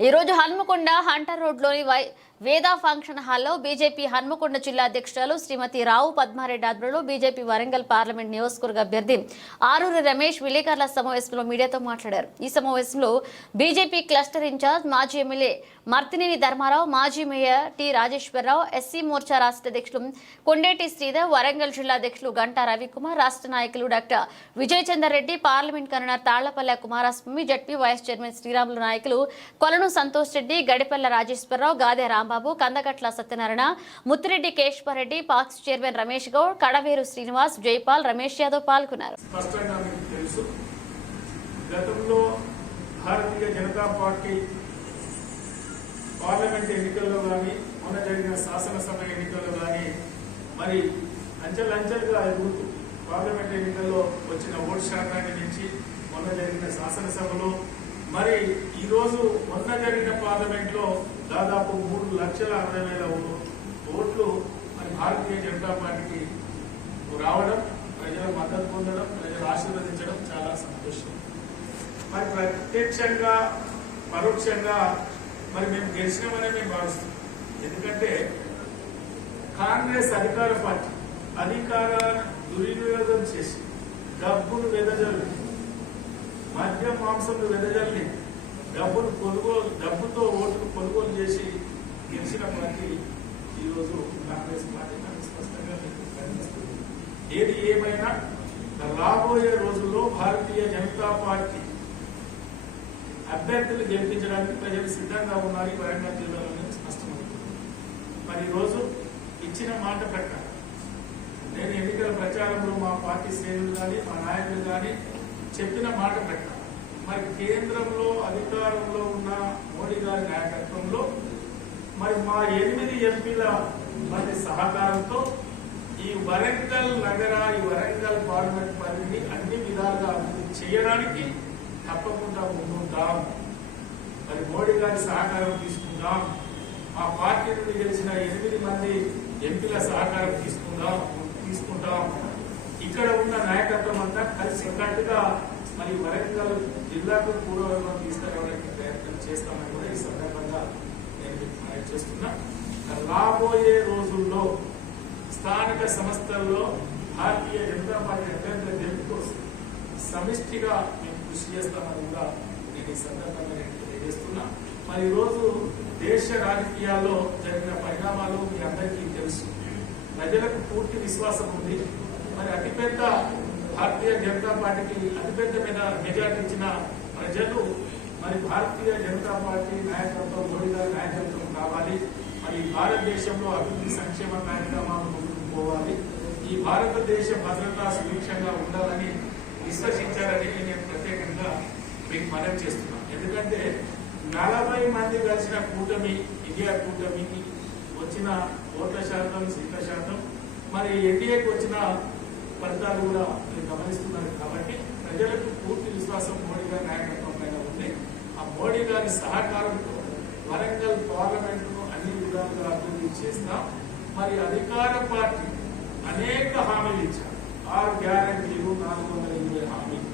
ఈరోజు హన్మకొండ హంటర్ రోడ్లోని వై వేద ఫంక్షన్ హాల్లో బీజేపీ హన్మకొండ జిల్లా అధ్యక్షురాలు శ్రీమతి రావు పద్మారెడ్డి ఆధ్వర్యంలో బీజేపీ వరంగల్ పార్లమెంట్ నియోజకవర్గ అభ్యర్థి ఆరూరు రమేష్ విలేకరుల సమావేశంలో మీడియాతో మాట్లాడారు. ఈ సమావేశంలో బీజేపీ క్లస్టర్ ఇన్ఛార్జ్ మాజీ ఎమ్మెల్యే మర్తినేని ధర్మారావు మాజీ mayor T Rajeshwararao SC Morcha రాష్ట్ర అధ్యక్షులు కొండేటి శ్రీధర్ వరంగల్ జిల్లా అధ్యక్షులు గంటా రవికుమార్ రాష్ట్ర నాయకులు doctor Vijay Reddy parliament convener Tallapalle Kumaraswamy ZP vice chairman Sriramulu నాయకులు కొలను సంతోష్ రెడ్డి గడిపల్ల రాజేశ్వరరావు గాదె రాంబాబు కందగట్ల సత్యనారాయణ ముత్తిరెడ్డి కేశవరెడ్డి పాక్స్ చైర్మన్ రమేష్ గౌడ్ కడవేరు శ్రీనివాస్ జైపాల్ రమేష్ యాదవ్ పాల్గొన్నారు. గతంలో భారతీయ జనతా పార్టీ పార్లమెంట్ ఎన్నికల్లో కానీ మొన్న జరిగిన శాసనసభ ఎన్నికల్లో కానీ మరి అంచెలంచెలుగా ఎదుగుతూ పార్లమెంట్ ఎన్నికల్లో వచ్చిన ఓటు శాతాన్ని నుంచి మొన్న జరిగిన శాసనసభలో మరి ఈరోజు మొన్న జరిగిన పార్లమెంట్లో దాదాపు మూడు లక్షల అరవై వేల ఓట్లు మరి భారతీయ జనతా పార్టీకి రావడం ప్రజల మద్దతు పొందడం ప్రజలు ఆశీర్వదించడం చాలా సంతోషం. మరి ప్రత్యక్షంగా పరోక్షంగా మరి మేము గెలిచినామనే మేము భావిస్తాం ఎందుకంటే కాంగ్రెస్ అధికార పార్టీ అధికారాన్ని దుర్వినియోగం చేసి డబ్బును వెదజల్లి మద్యం మాంసం వెదజల్లి గెలిచిన ఈరోజు కాంగ్రెస్ పార్టీ నాకు స్పష్టంగా కనిపిస్తుంది ఏది ఏమైనా రాబోయే రోజుల్లో భారతీయ జనతా పార్టీ అభ్యర్థులు గెలిపించడానికి ప్రజలు సిద్ధంగా ఉన్నారు ఈ వరంగల్ జిల్లాలోనే స్పష్టమవుతుంది. మరి ఈరోజు ఇచ్చిన మాట ప్రకారం నేను ఎన్నికల ప్రచారంలో మా పార్టీ శ్రేణులు కానీ మా నాయకులు కానీ చెప్పిన మాట ప్రకారం మరి కేంద్రంలో అధికారంలో ఉన్న మోడీ గారి నాయకత్వంలో మరి మా ఎనిమిది ఎంపీల మరి సహకారంతో ఈ వరంగల్ నగర ఈ వరంగల్ పార్లమెంట్ పరిధిని అన్ని విధాలుగా అభివృద్ధి చేయడానికి తప్పకుండా ముందుంటాం. మరి మోడీ గారి సహకారం తీసుకుందాం. మా పార్టీ నుండి గెలిచిన ఎనిమిది మంది ఎంపీల సహకారం తీసుకుందాం తీసుకుంటాం. ఇక్కడ ఉన్న నాయకత్వం అంతా కలిసి కట్టుగా మరి వరంగల్ జిల్లాకు పూర్వవైపు తీసుకురావడానికి ప్రయత్నం చేస్తామని కూడా ఈ సందర్భంగా నేను మీకు మనవి చేస్తున్నా రాబోయే రోజుల్లో స్థానిక సంస్థల్లో భారతీయ జనతా పార్టీ అభ్యర్థుల గెలుపు కోసం సమిష్టిగా మేము కృషి చేస్తామని కూడా నేను ఈ సందర్భంగా నేను తెలియజేస్తున్నా. మరి ఈరోజు దేశ రాజకీయాల్లో జరిగిన పరిణామాలు మీ అందరికీ తెలుసు. ప్రజలకు పూర్తి విశ్వాసం ఉంది. మరి అతిపెద్ద భారతీయ జనతా పార్టీకి అతిపెద్ద మీద మెజార్టీ ఇచ్చిన ప్రజలు మరి భారతీయ జనతా పార్టీ నాయకత్వం మోడీ గారి నాయకత్వం కావాలి. మరి భారతదేశంలో అభివృద్ధి సంక్షేమ కార్యక్రమాలు ముందుకు పోవాలి ఈ భారతదేశ భద్రతా సుభిక్షంగా ఉండాలని విశ్వసించాలని నేను ప్రత్యేకంగా మీకు మనవి చేస్తున్నాను. ఎందుకంటే నలభై మంది కలిసిన కూటమి ఇండియా కూటమికి వచ్చిన ఓట్ల శాతం సీట్ల శాతం మరి ఎన్డీఏకి వచ్చిన ఫలితాలు కూడా మీరు గమనిస్తున్నారు కాబట్టి ప్రజలకు పూర్తి విశ్వాసం మోడీ గారి నాయకత్వం ఆ మోడీ గారి సహకారంతో వరంగల్ పార్లమెంట్ను అన్ని విధాలుగా అభివృద్ధి చేస్తాం మరి అధికార పార్టీ అనేక హామీలు ఇచ్చారు. ఆరు గ్యారంటీలు నాలుగు వందల ఇరవై హామీలు.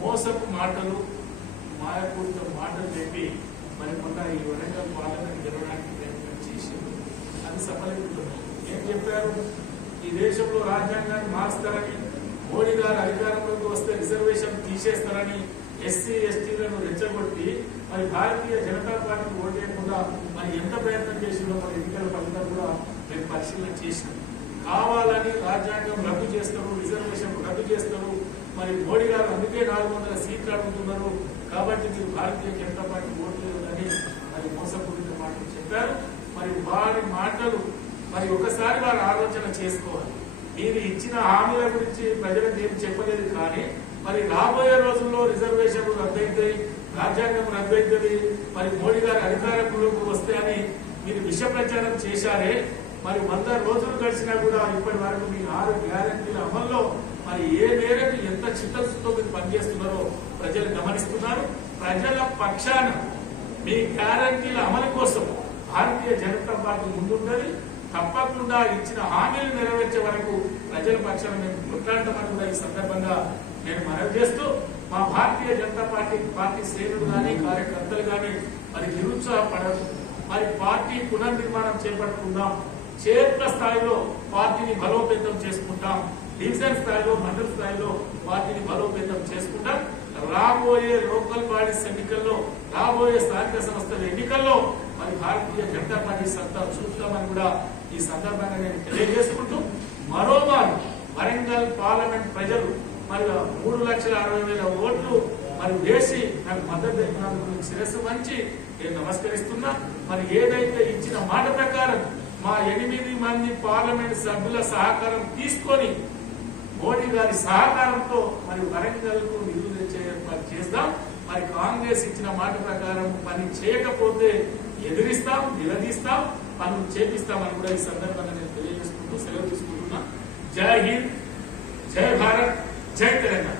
మోసపు మాటలు మాయపూరిత మాటలు చెప్పి మరి మొన్న ఈ వరంగల్ పార్లమెంట్ గెలవడానికి ప్రయత్నం చేసింది అది సఫలీకృతమైంది. ఏం చెప్పారు? ఈ దేశంలో రాజ్యాంగాన్ని మార్స్తారని మోడీ గారు అధికారంలోకి వస్తే రిజర్వేషన్ తీసేస్తారని ఎస్సీ ఎస్టీలను రెచ్చగొట్టి మరి భారతీయ జనతా పార్టీ ఓటేయకుండా మరి ఎంత ప్రయత్నం చేసిందో మరి ఎన్నికల ఫలితం కూడా మేము పరిశీలన చేసినాం కావాలని రాజ్యాంగం రద్దు చేస్తారు రిజర్వేషన్ రద్దు చేస్తారు. మరి మోడీ గారు అందుకే నాలుగు వందల సీట్లు అడుగుతున్నారు. కాబట్టి మీరు భారతీయ జనతా పార్టీ ఓట్లేదని మరి మోసపూరిత మాటలు చెప్పారు. మరి వారి మాటలు మరి ఒకసారి వారు ఆలోచన చేసుకోవాలి. మీరు ఇచ్చిన హామీల గురించి ప్రజలకు ఏం చెప్పలేదు కానీ మరి రాబోయే రోజుల్లో రిజర్వేషన్లు రద్దయితాయి రాజ్యాంగం రద్దయితుంది మరి మోడీ గారు అధికారంలోకి వస్తే అని మీరు విష ప్రచారం చేశారే మరి వంద రోజులు గడిచినా కూడా ఇప్పటి వరకు మీ ఆరు గ్యారంటీల అమల్లో మరి ఏ మేరకు ఎంత చిత్తశుద్ధితో మీరు పనిచేస్తున్నారో ప్రజలు గమనిస్తున్నారు. ప్రజల పక్షాన మీ గ్యారంటీల అమలు కోసం భారతీయ జనతా పార్టీ ముందుంటది. తప్పకుండా ఇచ్చిన హామీలు నెరవేర్చే వరకు ప్రజల పక్షాన మేము కొట్లాడతామని కూడా ఈ సందర్భంగా నేను మనవి చేస్తూ మా భారతీయ జనతా పార్టీ పార్టీ శ్రేణులు కానీ కార్యకర్తలు కానీ మరి నిరుత్సాహపడదు మరి పార్టీ పునర్నిర్మాణం చేపట్టుకుందాం. క్షేత్ర స్థాయిలో పార్టీని బలోపేతం చేసుకుంటాం. డివిజన్ స్థాయిలో మండల స్థాయిలో పార్టీని బలోపేతం చేసుకుంటాం. రాబోయే లోకల్ బాడీస్ ఎన్నికల్లో రాబోయే స్థానిక సంస్థల ఎన్నికల్లో మరి భారతీయ జనతా పార్టీ సత్తా చూపుతామని కూడా ఈ సందర్భంగా నేను తెలియజేసుకుంటూ మరోమారు వరంగల్ పార్లమెంట్ ప్రజలు మరి మూడు లక్షల అరవై వేల ఓట్లు మరి వేసి నాకు మద్దతు తెలిపినందుకు శిరస్సు మంచి నేను నమస్కరిస్తున్నా. మరి ఏదైతే ఇచ్చిన మాట ప్రకారం మా ఎనిమిది మంది పార్లమెంట్ సభ్యుల సహకారం తీసుకొని మోడీ గారి సహకారంతో మరి వరంగల్కు నిధులు తెచ్చే ఏర్పాటు చేద్దాం మరి కాంగ్రెస్ ఇచ్చిన మాట ప్రకారం పని చేయకపోతే ఎదిరిస్తాం నిలదీస్తాం. పనులు చేపిస్తామని కూడా ఈ సందర్భంగా నేను తెలియజేసుకుంటూ సెలవు తీసుకుంటున్నా. జై హింద్ జై భారత్ జై తెలంగాణ.